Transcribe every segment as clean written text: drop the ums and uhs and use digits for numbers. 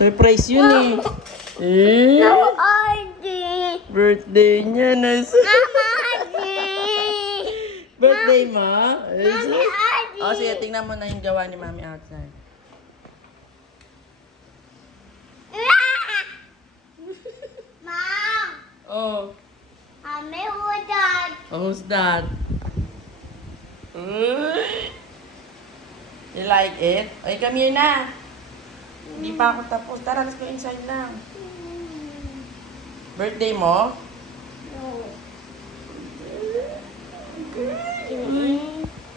Surprise yun eh. No, Ardy. Birthday niya na. Mama, Ardy. Birthday mo? Mami, Ardy. Oh, sige, tingnan mo na yung gawa ni Mami outside. Mom, Oh, Mommy, who's that? who's that? You like it? Ay, come here na. Hindi pa ako tapos. Tara, let's go inside lang. Birthday mo? No.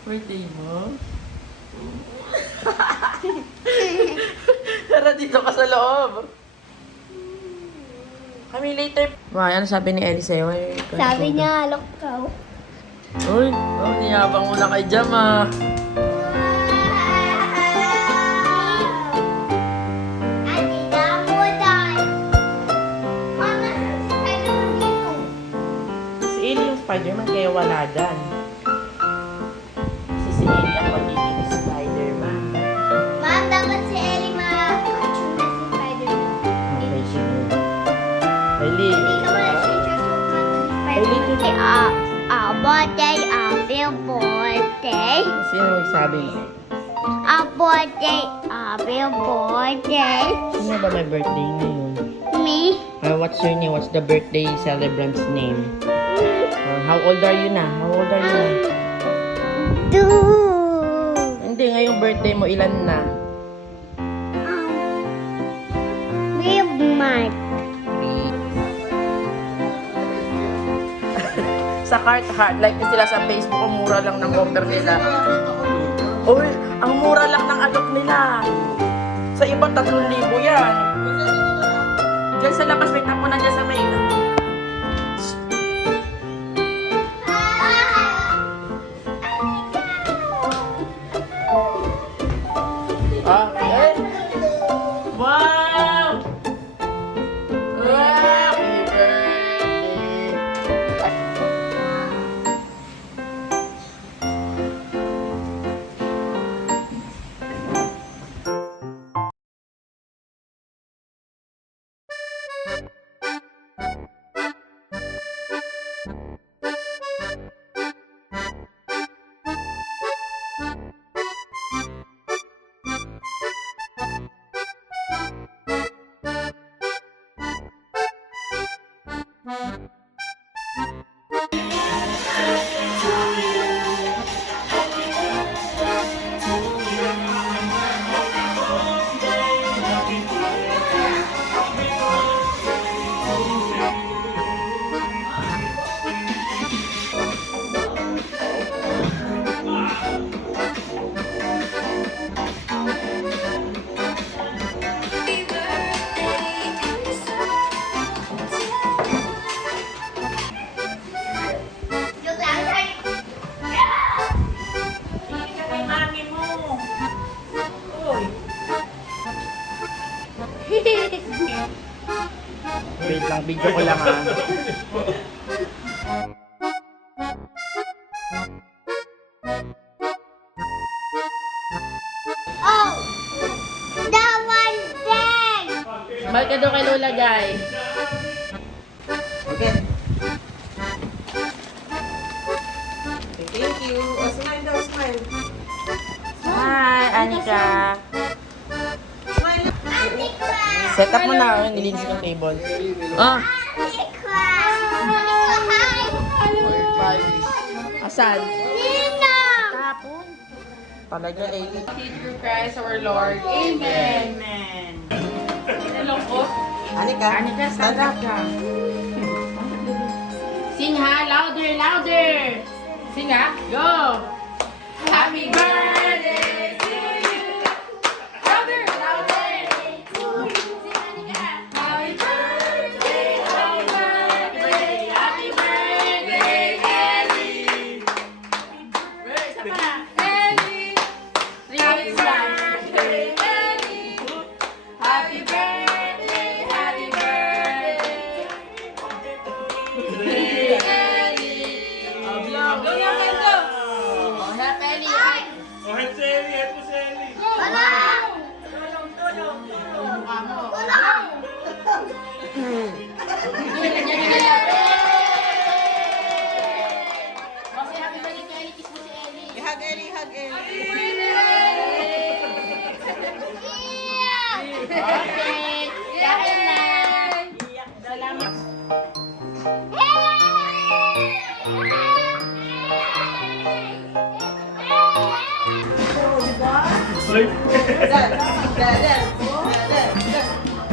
Birthday mo? Tara, dito ka sa loob. Kami later. Wow, ano sabi ni Ellie sa'yo? Ay, Sabi niya, look ko. Uy, oh, niyabang mo na kay Jam ah. Si Ellie yung Spider-Man kaya wala dyan. Si Ellie ang magiging Spider-Man. Ma'am, dapat si Ellie ma-action na si Spider-Man. Okay, sige. Ellie. Hindi ka ma-action sa Ellie, Spider-Man. Birthday, happy birthday. Sino magsabi mo? Happy birthday. Sino ba may birthday ngayon? Me? What's your name? What's the birthday celebrant's name? How old are you na? How old are you na? 2. Hindi, ngayong birthday mo, ilan na? Big Mike. Sa heart, like sila sa Facebook, ang mura lang ng offer nila. Uy, ang mura lang ng alok nila. Sa iba, 3,000 yan. Diyan sa labas, may tapunan niya sa may... Okay. Wow! Happy birthday! Joke lang, sorry. Hindi ka kay mami mo. Uy. Wait lang, video ko lang ha. Oh! The one thing! Balik ka doon kay Lola, guys. Okay. Thank you. Oh, smile daw, smile. Hi, Anika. Smile. Ate Crush! Set up mo na, nilinis ko yung table. Ah, Ate Crush! Hi! asan? Nina! Tapon. Talaga, Ellie. Through Christ our Lord. Amen. Amen. Hello po. Anika, stand up ka. Sing ha, louder, louder. Sing ha, go. Happy birthday to you. Louder, louder. Happy birthday, happy birthday, happy birthday, Ellie. Isa pa. Ellie. Happy birthday, Ellie. Happy birthday, happy birthday. Ellie. Go, go, go, go. Oh, happy Ellie. Okay, kain na. Salamat.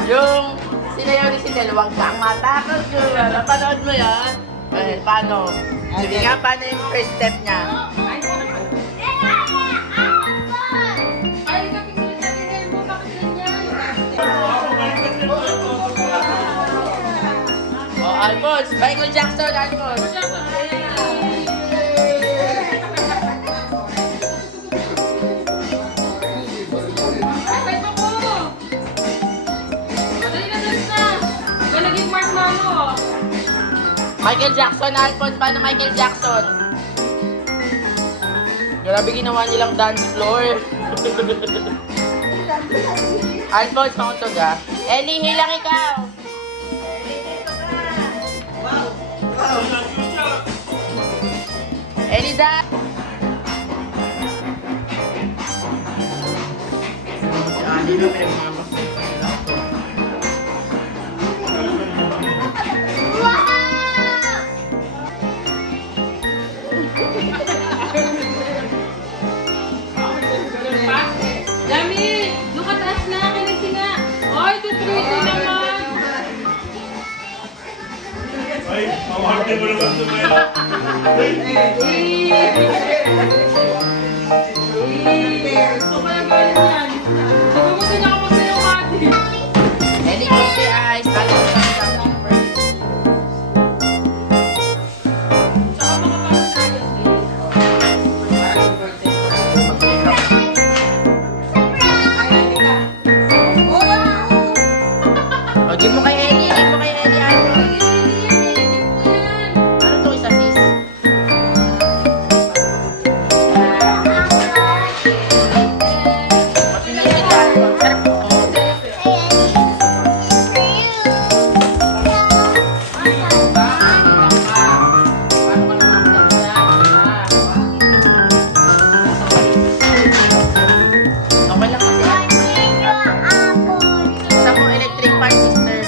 Yung sinayaw ni Sinel, huwag kang matakot yun. Napanood mo yan? Eh, paano? Sige nga, paano yung first step niya? Oh, Alphonse! Michael Jackson, Alphonse! Michael Jackson, Alphonse! Paano Michael Jackson? Grabe ginawa nilang dance floor. Alphonse, makutog ah. Ellie, hilang ikaw! Elida! Yami! Doon ka taas na! Kinising nga! Oy, tutrito naman! Ay, mawarte mo naman sumela. Gusto ko lang gawin yan. Siguro gusto niya ako magsayaw mati. Ellie, close your eyes. Alphonse, happy birthday. Tsaka mga pangitayos din. O, give mo kay Ellie. Give mo kay Ellie, Alphonse. Ano to, isa sis? Matuloy ka, Alphonse. Sarap po. Okay lang kasi. Isa mo electric fan, sister.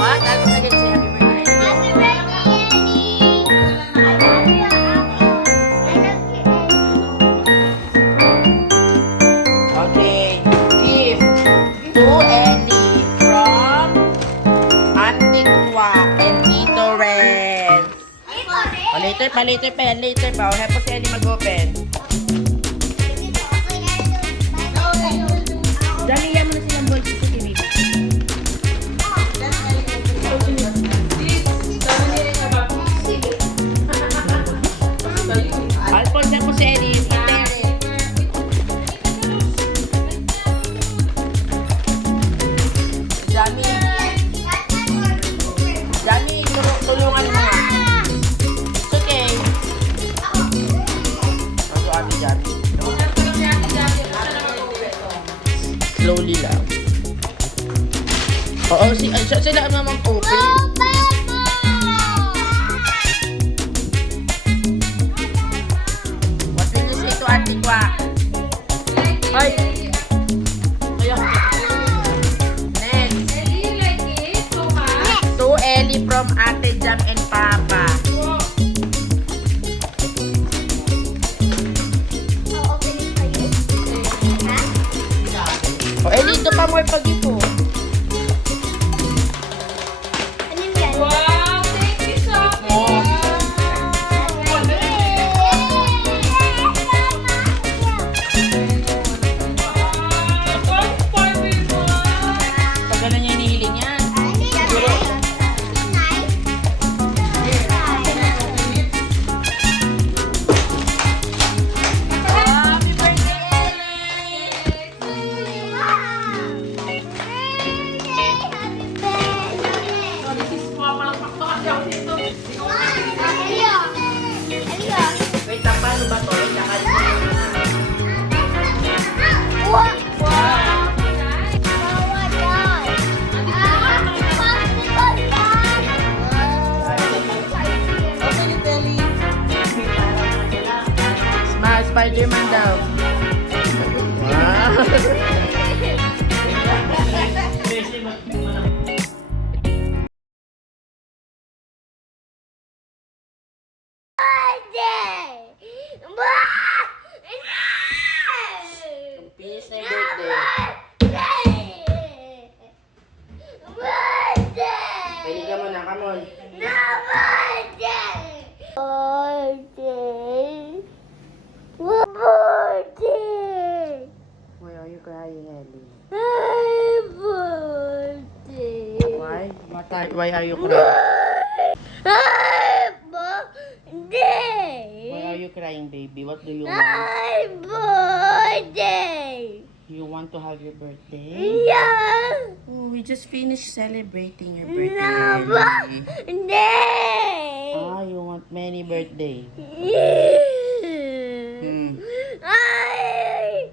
What? Ano sa again say happy birthday? Okay. Gift to Ellie from Auntie Kwa and Tito Renz. O, later pa. Later pa. O, help po si Ellie mag-open. Damihan mo na silang boys sa TV. Alphonse, help po si Ellie. Dami, tulungan mo. It's okay. Ano ate Jami? Slowly lang. Oo, sila ang mag-open. What will you say to Ate Kwa? Ay! Next. To Ellie from Ate Jam and Papa. O Ellie, ito pa more pag-ipo. Wow! Thank you so much! Pag gano'n niya hinihiling yan. Happy birthday, Ellie! Why are you crying? Ay, birthday! Why are you crying, baby? What do you want? Ay, birthday! You want to have your birthday? Yeah! Oh, we just finished celebrating your birthday. No, Ellie. birthday! Ah, you want many birthday? Hmm. Ay!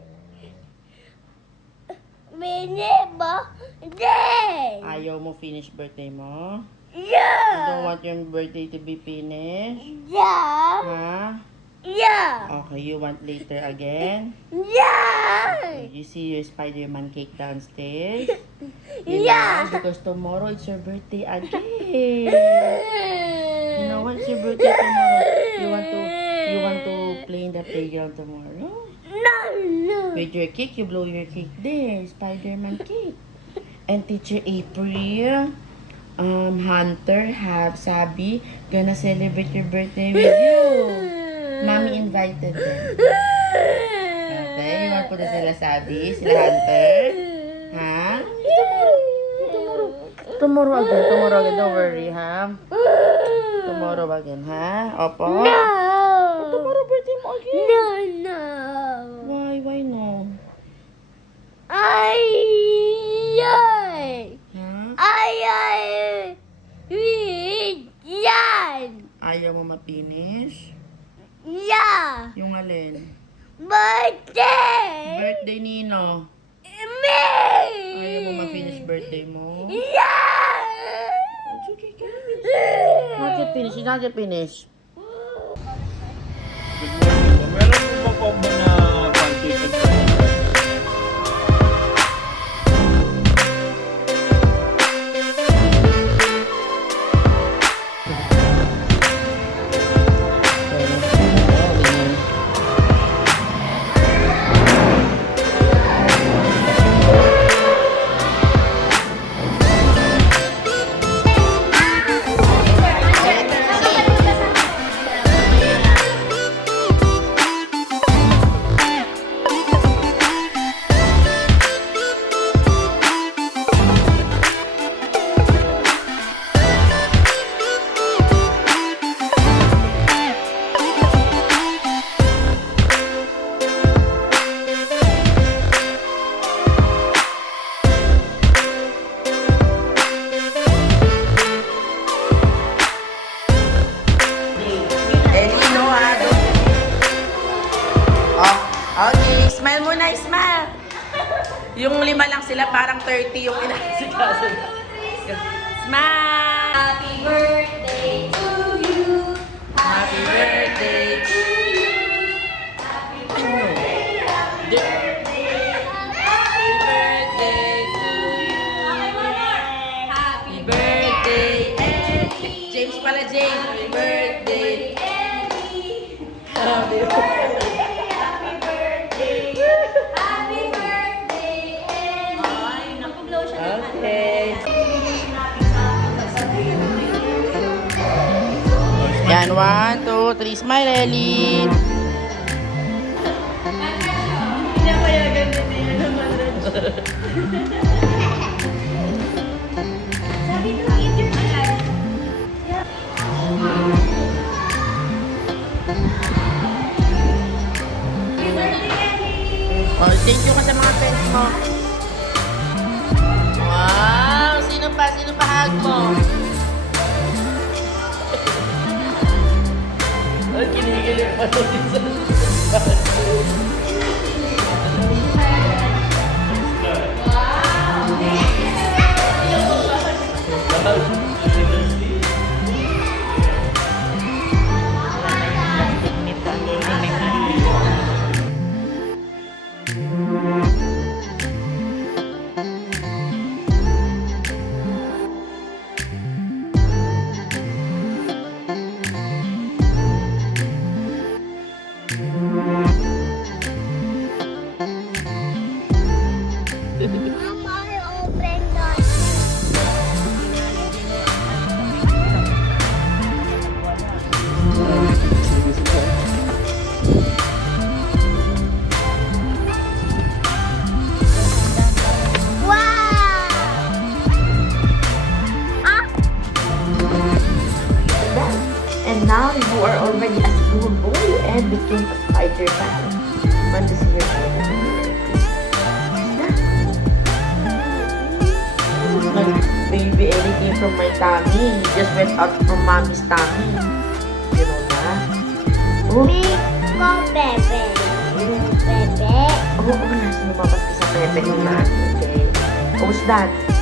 Mini birthday! Ayaw mo finish birthday mo? You Yeah! don't want your birthday to be finished? Yeah! Huh? Yeah! Okay, you want later again? Yeah! You see your Spider-Man cake downstairs? You Yeah! know, because tomorrow it's your birthday again. You know what? It's your birthday tomorrow. You want to play in the playground tomorrow? No, no! With your cake, you blow your cake there. Spider-Man cake. And Teacher April, Hunter, Sabi, gonna celebrate your birthday with you. Mommy invited them. Okay, you want ko na sila Sabi, sila Hunter? Ha? Tomorrow again, don't worry, ha? Tomorrow again, ha? Opo? No! Tomorrow birthday mo again. No, no! Why no? Ay! Ay! Ha? Ay! Yan! Ayaw mo ma-finish? Yeah! Yung alin? Birthday! Birthday Nino. Me! Ayaw mo ma-finish birthday mo? Yeah! It's okay, Not yet finish, it's not yet finish. Good morning po. Meron po ba combo na pancake at french fries? Elino, ha? Oh, okay. Smile muna, smile. Yung 5 lang sila, parang 30 yung inasikaso. Smile! Happy birthday to you! Happy birthday to you! Happy birthday to you! Happy birthday, Ellie! James pala, James. Happy birthday, Ellie! Happy birthday! Okay. Yan, 1, 2, 3. Smile, Ellie. Oh, thank you ka sa mga friends mo. Wow! Sino pa? Sino pa hug mo? Ay, kinikilig pa rin sa Mama, open the... became a Spider-Man. When this year Baby Ellie came from my tummy. He just went out from mommy's tummy. You know that? Oh, Ko Pepe. Pepe. nasa lumabas ka sa pepe ni mami. Okay. Who's that?